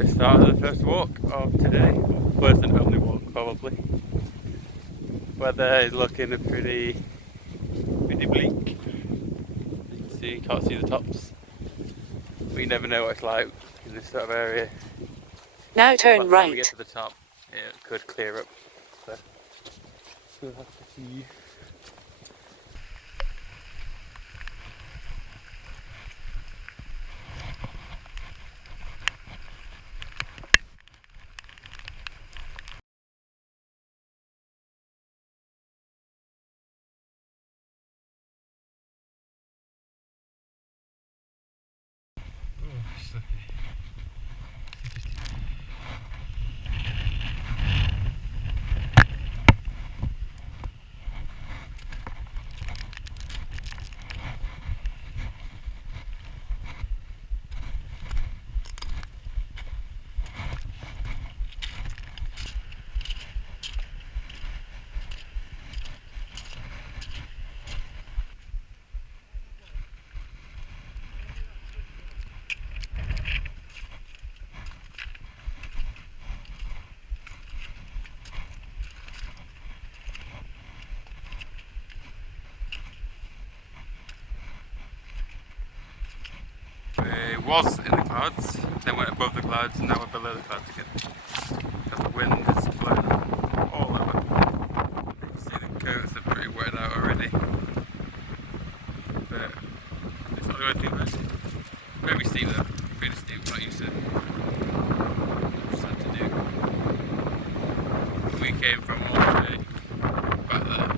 The start of the first walk of today, first and only walk probably. Weather is looking pretty bleak. You can see, you can't see the tops. But you never know what it's like in this sort of area. Now turn By the time we get right. to the top, it could clear up. So we'll have to see. It was in the clouds, then went above the clouds, and now we're below the clouds again. Because the wind is blowing all over. You can see the coats are pretty wet out already. But it's not going too much. Very steep though, pretty steep, not used to it. Just had to do. We came from all the way back there.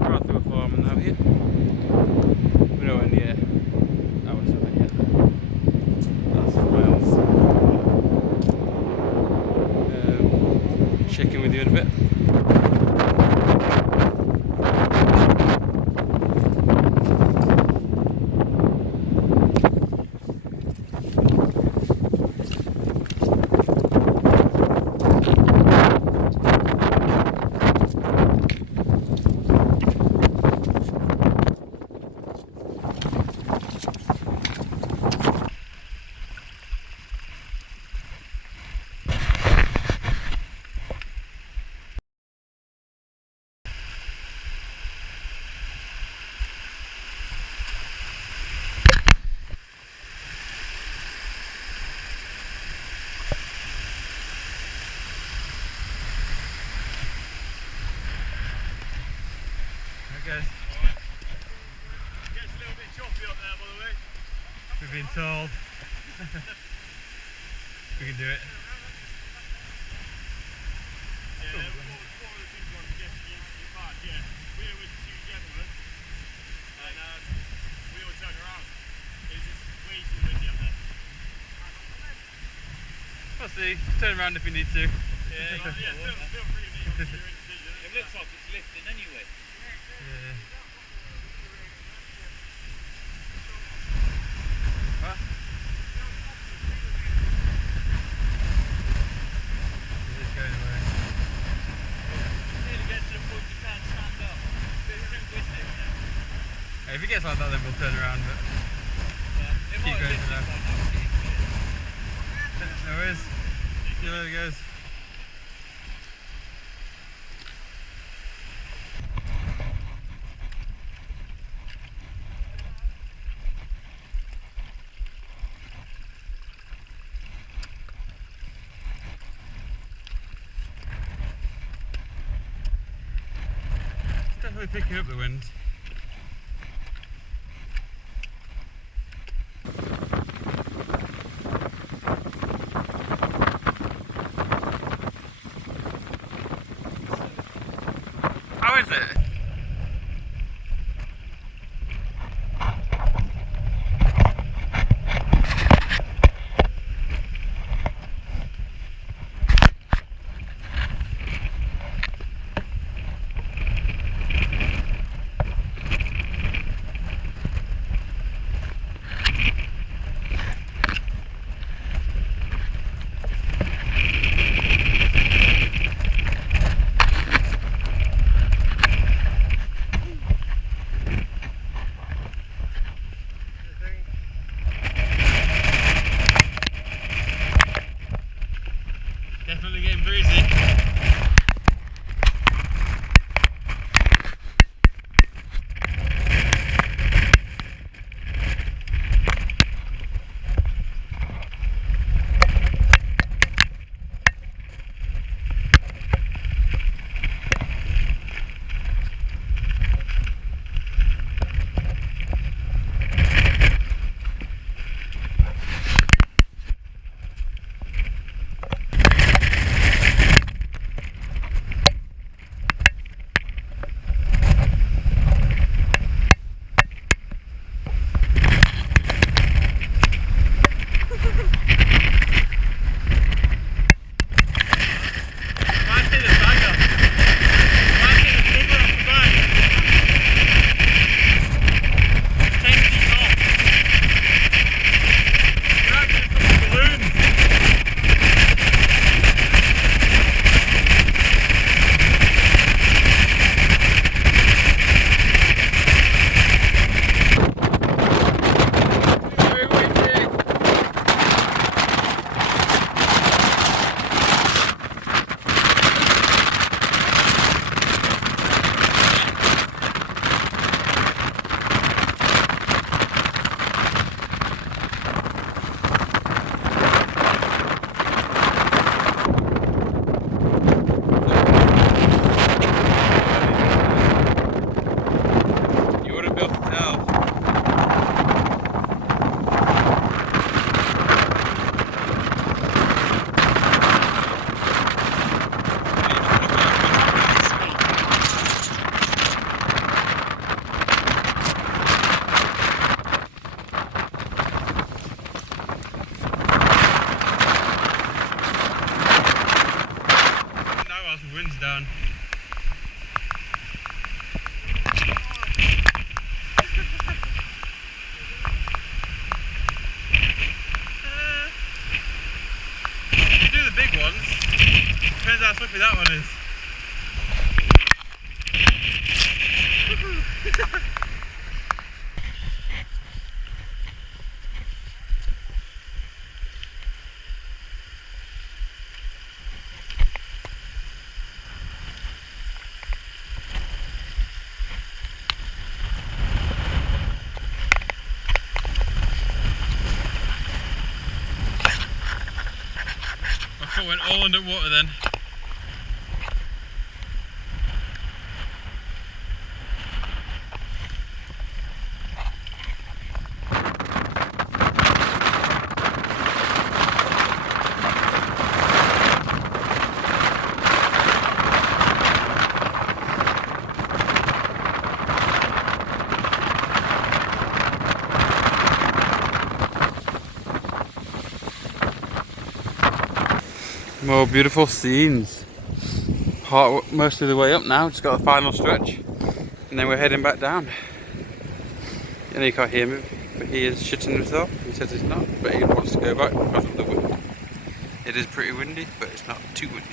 We're out through a farm and now here. We're nowhere near our summit yet. That's miles. Check in with you in a bit. Guys. Gets a little bit choppy up there, by the way. We've been told we can do it. Yeah, one of the things I'm suggesting you can't, yeah. We're with two gentlemen, and we all turn around. It's just way too windy up there. We'll see. Turn around if we need to. Yeah, feel free to make your decision. It looks like it's lifting anyway. Yeah. What? Is this going away? Nearly gets to the point you can't stand up. It's too windy now. Hey, if it gets like that, then we'll turn around. But It keep might going lift for it now. by now. No worries. See you later, guys. It's definitely picking up the wind. How is it? how fluffy that one is. My foot went all underwater then. More beautiful scenes. Most of the way up now, just got the final stretch. And then we're heading back down. And you can't hear me, but he is shitting himself. He says it's not, but he wants to go back because of the wind. It is pretty windy, but it's not too windy.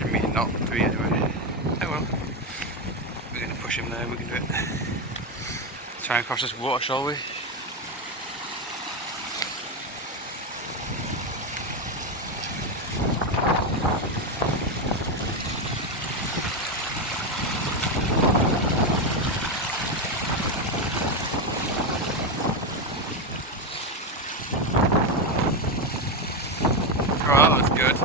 I mean, not to be anyway. Oh well. We're going to push him there, we can do it. Try and cross this water, shall we? Oh, that was good.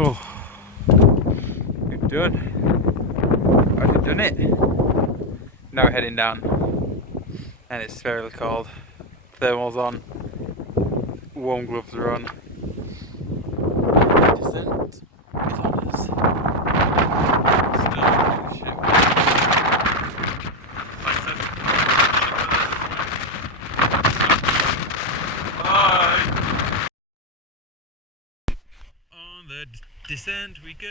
Oh, we've done. I've done it. Now we're heading down, and it's fairly cold. Thermals on, warm gloves are on. Descent is on us. Still shit. Bye. On the descent we go.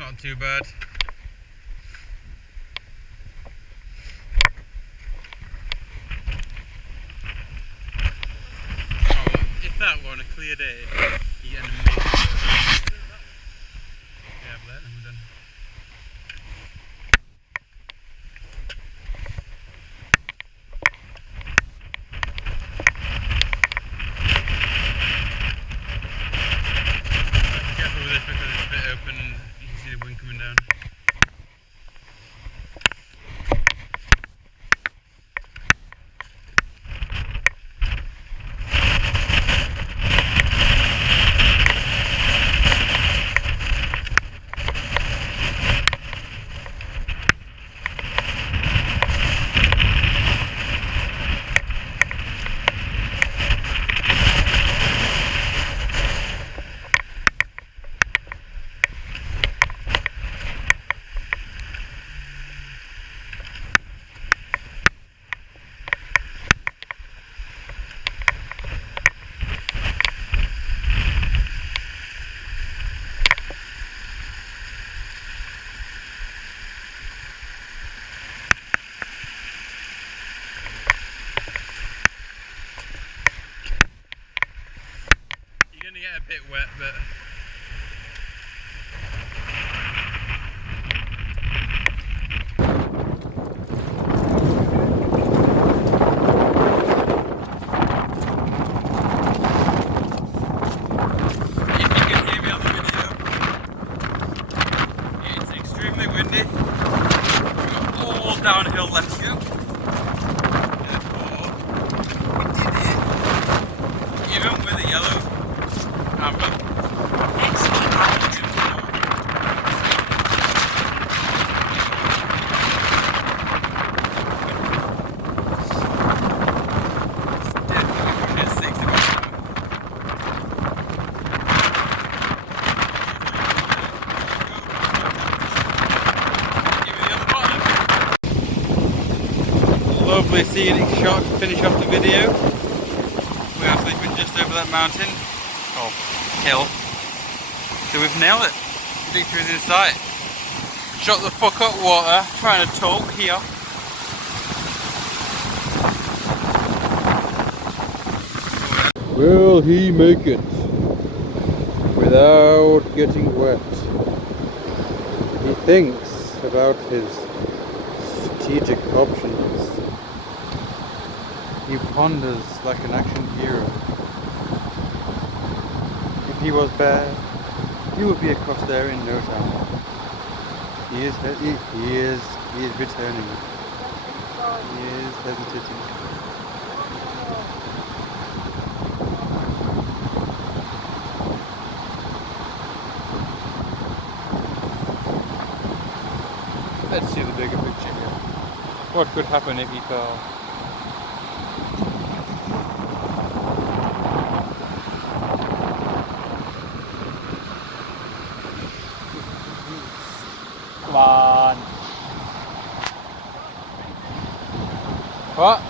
not too bad. Oh, if that were on a clear day, you get an amazing photo. Yeah, but then we're done. Be careful with this because it's a bit open and you can see the wind coming down. You're gonna get a bit wet, but if you can hear me on the video, it's extremely windy. We've got all downhill left to go. Therefore, we did it. Even with the yellow amber. Next keep right. Lovely scenic shot to finish off the video. We are sleeping just over that mountain, or hill. So we've nailed it. Victory's in sight. Shot the fuck up water, trying to talk here. Will he make it without getting wet? He thinks about his strategic options. He ponders like an action hero. If he was bad, he would be across there in no time. He is returning. He is hesitating. Let's see the bigger picture here. What could happen if he fell? Come on. What?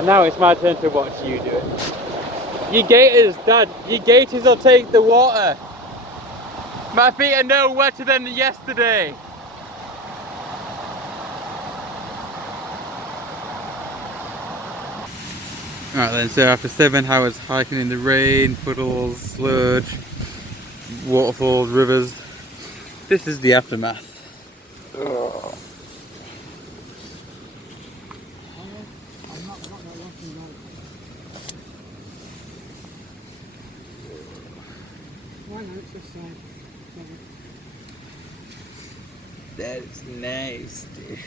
Now it's my turn to watch you do it. You gators, Dad, you gators will take the water. My feet are no wetter than yesterday. Alright then, so after 7 hours hiking in the rain, puddles, sludge, waterfalls, rivers, this is the aftermath. Ugh. That is nasty.